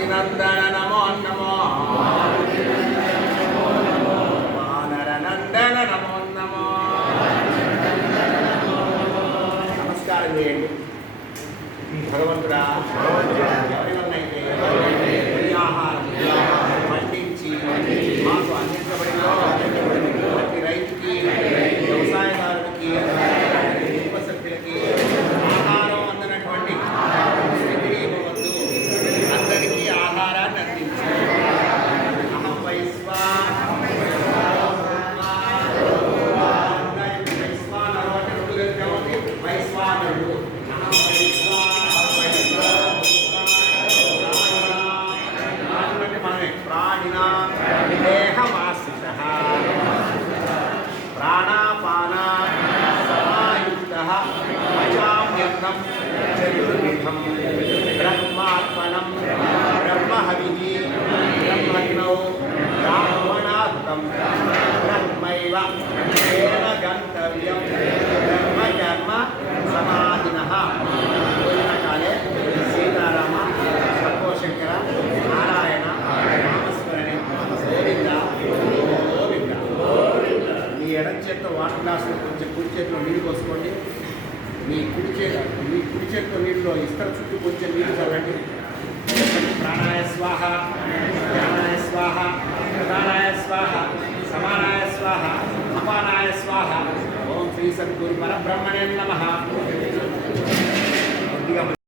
మారుతినందన నమో నమో, వానరనందన నమో నమో. నమస్కారం చేయండి. భగవంతుడా, ఎవరినైతే ఆహారం పండించి మాకు అందించబడిందో ప్రతి రైతుకి, వ్యవసాయదారుడికి, కుటుంబ సభ్యులకి ఆహారం అందనటువంటి స్థితిని ఇవ్వవద్దు. అందరికీ ఆహారాన్ని అందించు. అహం వైశ్వానరుడు. ప్రాణినా దేహమాశ్రిత ప్రాణాపాన సమాయుక్త పచామ్యన్నం చతుర్విధం బ్రహ్మాత్మనం బ్రహ్మహవిః బ్రహ్మగ్నౌ బ్రాహ్మణార్థం బ్రహ్మైవ తేన గంతవ్యం బ్రహ్మకర్మ సమాధినః. భోజనకాలే సీతారామ శంకర నారాయణ నామస్మరణి గోవింద గోవింద. మీ ఎడం చేతితో వాటర్ గ్లాసులో కొంచెం కుడి చేతిలో నీళ్ళు పోసుకోండి. మీ కుడి చేతితో నీళ్ళలో ఇస్తర చుట్టూ కొంచెం నీళ్ళు చల్లండి. ప్రాణాయ స్వాహ, జ్ఞానాయ స్వాహ, ప్రాణాయ స్వాహ, సమానాయ స్వాహ, అపానాయ స్వాహ. ఓం శ్రీ సద్గురు పరబ్రహ్మణే నమః.